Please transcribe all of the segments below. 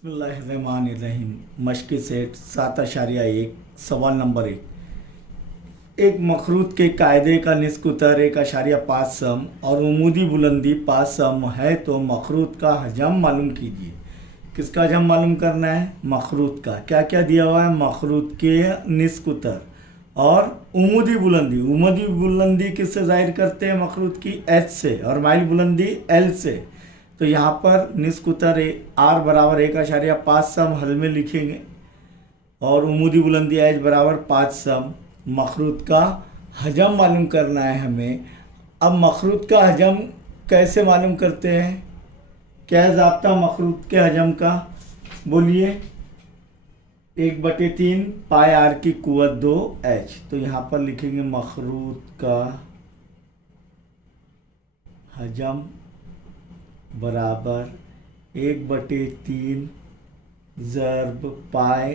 बिस्मिल्लाहिर्रहमानिर्रहीम। मशक़ी सेट 7.1 सवाल नंबर 1। एक मखरूत के कायदे का निस्क उतर 1.5 सम और उमूदी बुलंदी 5 सम है तो मखरूत का हजम मालूम कीजिए। किसका हजम मालूम करना है? मखरूत का। क्या क्या दिया हुआ है? मखरूत के निस्क उतर और उमूदी बुलंदी। उमूदी बुलंदी किससे ज़ाहिर करते हैं? मखरूत की एच से, और माइल बुलंदी एल से। तो यहाँ पर निस्क उतर आर बराबर 1.5 सम हल में लिखेंगे और उमूदी बुलंदी एच बराबर 5 सम। मखरूत का हजम मालूम करना है हमें। अब मखरूत का हजम कैसे मालूम करते हैं? क्या है ज़ाब्ता मखरूत के हजम का? बोलिए। 1/3 पाई आर की कुव्वत 2h। तो यहाँ पर लिखेंगे मखरूत का हजम बराबर 1/3 ज़र्ब पाई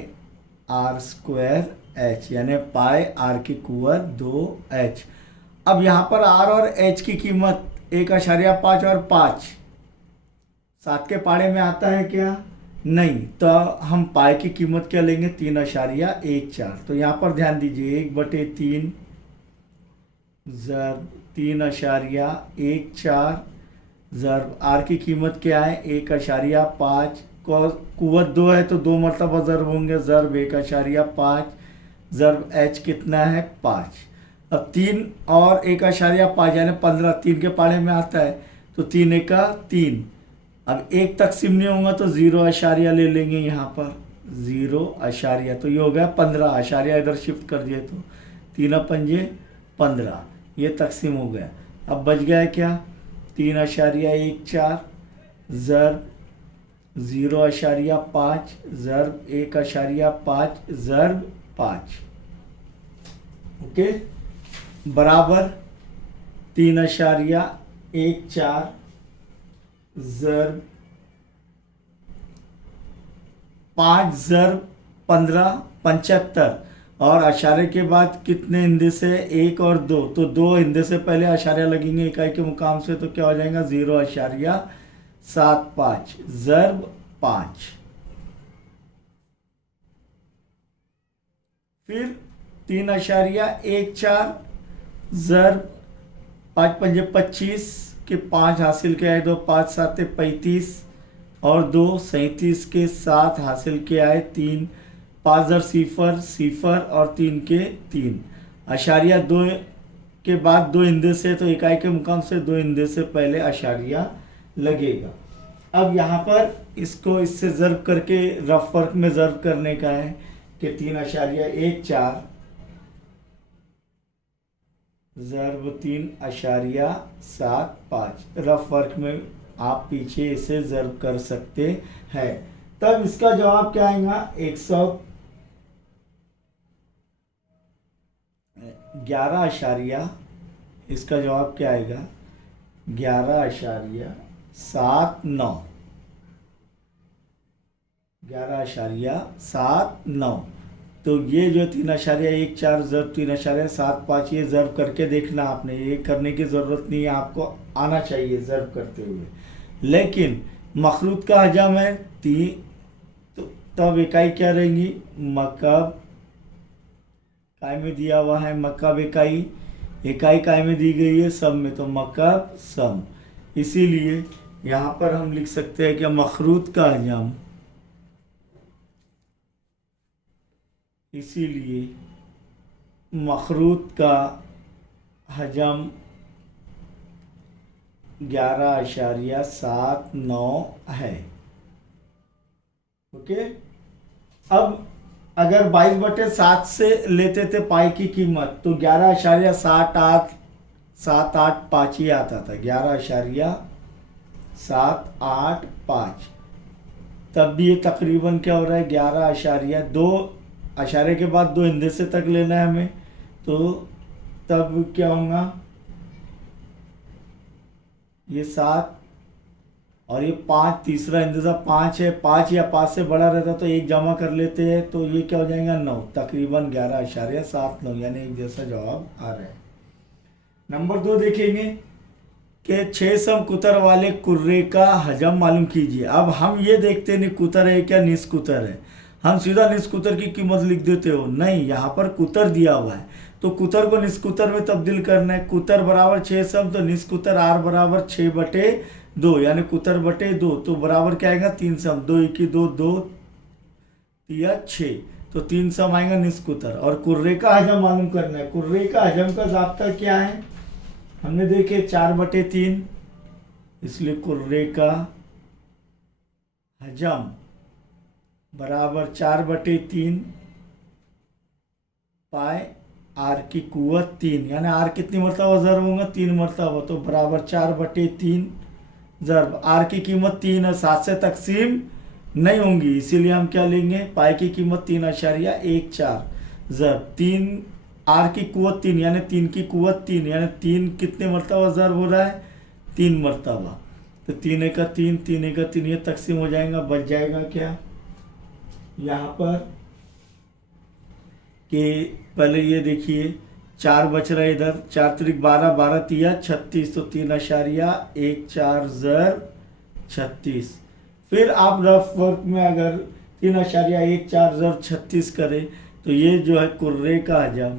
आर स्क्वायर एच, यानी पाई आर की कुव्वत 2h। अब यहाँ पर आर और एच की कीमत 1.5 और 5 7 के पाड़े में आता है क्या? नहीं। तो हम पाई की कीमत क्या लेंगे? 3.14। तो यहाँ पर ध्यान दीजिए 1/3 ज़र्ब 3.14 ज़र्ब आर की कीमत क्या है? 1.5 कुव्वत 2 है तो 2 मरतबा ज़र्ब होंगे। ज़र्ब 1.5 ज़र्ब एच कितना है? 5। अब 3 और 1.5 यानी 15 3 के पाड़े में आता है तो 3 एका 3। अब 1 तकसीम नहीं होगा तो 0 ले लेंगे यहाँ पर 0 तो ये हो गया 15 आशारिया इधर शिफ्ट कर दिए तो 3 पंजे 15, ये तकसीम हो गया। अब बच गया है क्या? 3.14 ज़र्ब 0.5 ज़र्ब 1.5 ज़र्ब 5, ओके, बराबर 3.14 ज़र्ब 5 ज़र्ब 15 75। और आशारे के बाद कितने हिंदे से? 1 और 2, तो 2 हिंदे से पहले आशारिया लगेंगे इकाई के मुकाम से, तो क्या हो जाएगा? 0.75 ज़र्ब 5। फिर 3.14 ज़र्ब 5 पंजे 25 के 5 हासिल के आए 2, 5 7 35 और 2 37 के 7 हासिल के आए 3, 5 ज़र सिफर सिफर और 3 के 3। आशारिया 2 के बाद 2 हिंदे से, तो इकाई के मुकाम से 2 हिंदे से पहले आशारिया लगेगा। अब यहाँ पर इसको इससे ज़र्ब करके रफ वर्क में ज़र्ब करने का है कि 3.14 ज़र्ब 3.75 रफ वर्क में आप पीछे इसे ज़र्ब कर सकते हैं। तब इसका जवाब क्या आएगा? 111 इसका जवाब क्या आएगा? 11.79। तो ये जो 3.14 ज़र्ब 3.75 ये ज़र्ब करके देखना आपने, ये करने की ज़रूरत नहीं है, आपको आना चाहिए ज़र्ब करते हुए। लेकिन मखरूत का हजम है 3, तो तब इकाई क्या रहेंगी? मकब काय में दिया हुआ है, मकब इकाई, इकाई काय में दी गई है? सम में, तो मकब सम। इसीलिए यहाँ पर हम लिख सकते हैं कि मखरूत का हजम, इसीलिए मखरूत का हजम 11.79 है, ओके। अब अगर 22/7 से लेते थे पाई की कीमत तो 11.785 ही आता था, 11.785। तब भी ये तकरीबन क्या हो रहा है? 11.2 अशारे के बाद 2 हिंदे से तक लेना है हमें, तो तब क्या होगा? ये 7 और ये 5, तीसरा हिंदसा 5 है, 5 या 5 से बड़ा रहता तो 1 जमा कर लेते हैं, तो ये क्या हो जाएगा? 9, तकरीबन 11.79, यानी एक जैसा जवाब आ रहा है। नंबर 2 देखेंगे कि 6 सम कुतर वाले कुर्रे का हजम मालूम कीजिए। अब हम ये देखते नहीं कुतर है क्या निस्कुतर है, हम सीधा निस्कुतर की कीमत लिख देते हो, नहीं, यहाँ पर कुतर दिया हुआ है तो कुतर को निस्कुतर में तब्दील करना है। कुतर बराबर 6 सम तो निस्कुतर आर बराबर 6/2, यानी कुतर बटे 2 तो बराबर क्या आएगा 3 सम, 2 1 2 2 या 6 तो 3 सम आएगा निस्कुतर। और कुर्रे का हजम मालूम करना है। कुर्रे का हजम का ज़ाब्ता क्या है, हमने देखे 4/3, इसलिए कुर्रे का हजम बराबर 4/3 पाए आर की कुवत 3, यानी आर कितनी मरतबा ज़र्ब होगा 3 मरतबा, तो बराबर 4/3 ज़र्ब आर की कीमत 3 है, 7 से तकसीम नहीं होंगी, इसीलिए हम क्या लेंगे पाए की कीमत 3.14 ज़र्ब 3 आर की कुवत 3 यानी 3 की कुवत 3 यानी 3 कितने मरतबा ज़र्ब हो रहा है 3 मरतबा, तो 3 का 3 3 का 3 ये तकसीम हो जाएगा, बच जाएगा क्या यहाँ पर कि पहले ये देखिए 4 बच रहा है इधर, 4 त्रिक 12 12 तिया 36 तो 3.14 ज़र्ब 36। फिर आप रफ वर्क में अगर 3.14 ज़र्ब 36 करें तो ये जो है कुर्रे का हजम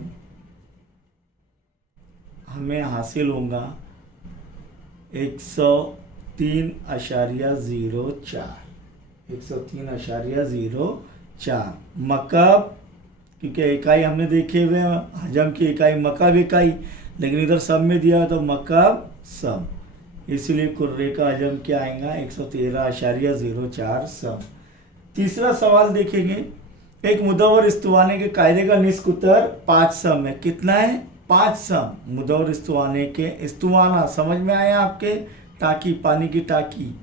हमें हासिल होगा 103.04 मकब, क्योंकि इकाई हमने देखे हुए हजम की इकाई मकब इकाई, लेकिन इधर सब में दिया तो मकब सम, इसलिए कुर्रे का हजम क्या आएगा 113.04 सम। तीसरा सवाल देखेंगे, एक मुदव्वर इस्तवाने के कायदे का निस्कुतर 5 सम है, कितना है 5 सम। मुदव्वर इस्तवाने के इस्तवाना समझ में आया आपके, टाकी पानी की टाकी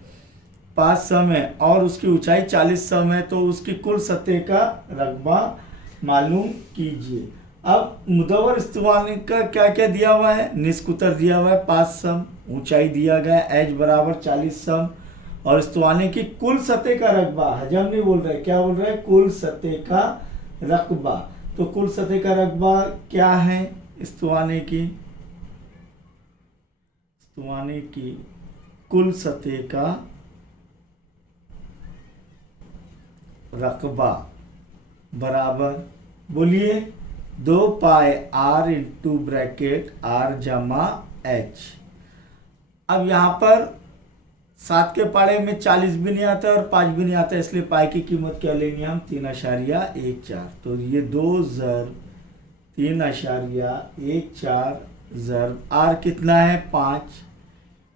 5 सम है और उसकी ऊंचाई 40 सम है, तो उसकी कुल सतह का रकबा मालूम कीजिए। अब मुदव्वर इस्तवाने का क्या क्या दिया हुआ है, निस्कुतर दिया हुआ है 5 सम, ऊंचाई दिया गया एच बराबर 40 सम, और इस्तवाने की कुल सतह का रकबा, हजम नहीं बोल रहे, क्या बोल रहे हैं कुल सतह का रकबा, तो कुल सतह का रकबा क्या है इस्तवाने की कुल सतह का रकबा बराबर बोलिए 2 पाई आर इंटू ब्रैकेट आर जमा एच। अब यहाँ पर 7 के पाड़े में 40 भी नहीं आता और 5 भी नहीं आता, इसलिए पाई की कीमत क्या लेंगे हम 3.14, तो ये 2 ज़र्ब 3.14 ज़र्ब आर कितना है 5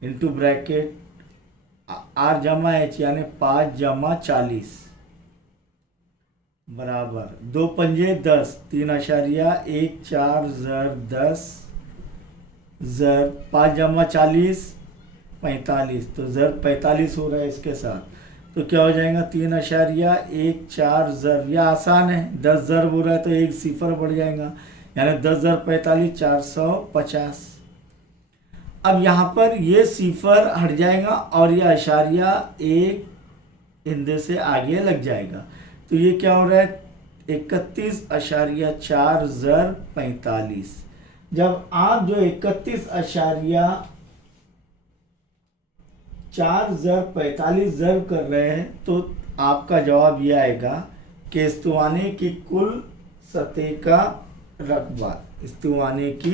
इंटू ब्रैकेट आर जमा एच यानी 5 जमा 40 बराबर 2 पंजे 10, 3.14 ज़र्ब 10 ज़र्ब 5 जमा 40 45, तो ज़र्ब 45 हो रहा है इसके साथ, तो क्या हो जाएगा 3.14 ज़र्ब, यह आसान है 10 ज़र्ब हो रहा है तो एक सिफर बढ़ जाएगा, यानी 10 ज़र्ब 45 450। अब यहाँ पर ये सिफर हट जाएगा और यह अशारिया एक इंदे से आगे लग जाएगा, तो ये क्या हो रहा है 31.4 ज़र्ब 45। जब आप जो 31.4 ज़र्ब 45 ज़र्ब कर रहे हैं तो आपका जवाब ये आएगा कि इस्तवाने की कुल सतह का रकबा, इस्तवाने की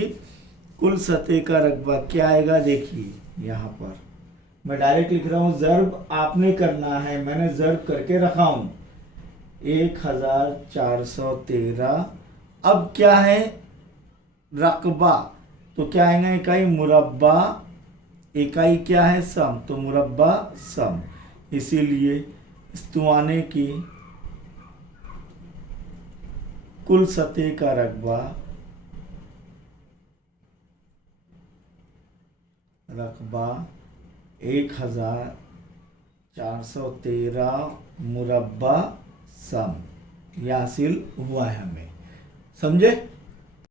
कुल सतह का रकबा क्या आएगा, देखिए यहाँ पर मैं डायरेक्ट लिख रहा हूँ, ज़र्ब आपने करना है, मैंने ज़र्ब करके रखा हूँ 1413। अब क्या है रकबा, तो क्या आएगा इकाई मुरब्बा, इकाई क्या है सम, तो मुरब्बा सम, इसीलिए इस्तवाने की कुल सतह का रकबा 1413 मुरब्बा सम, यह हासिल हुआ है हमें, समझे।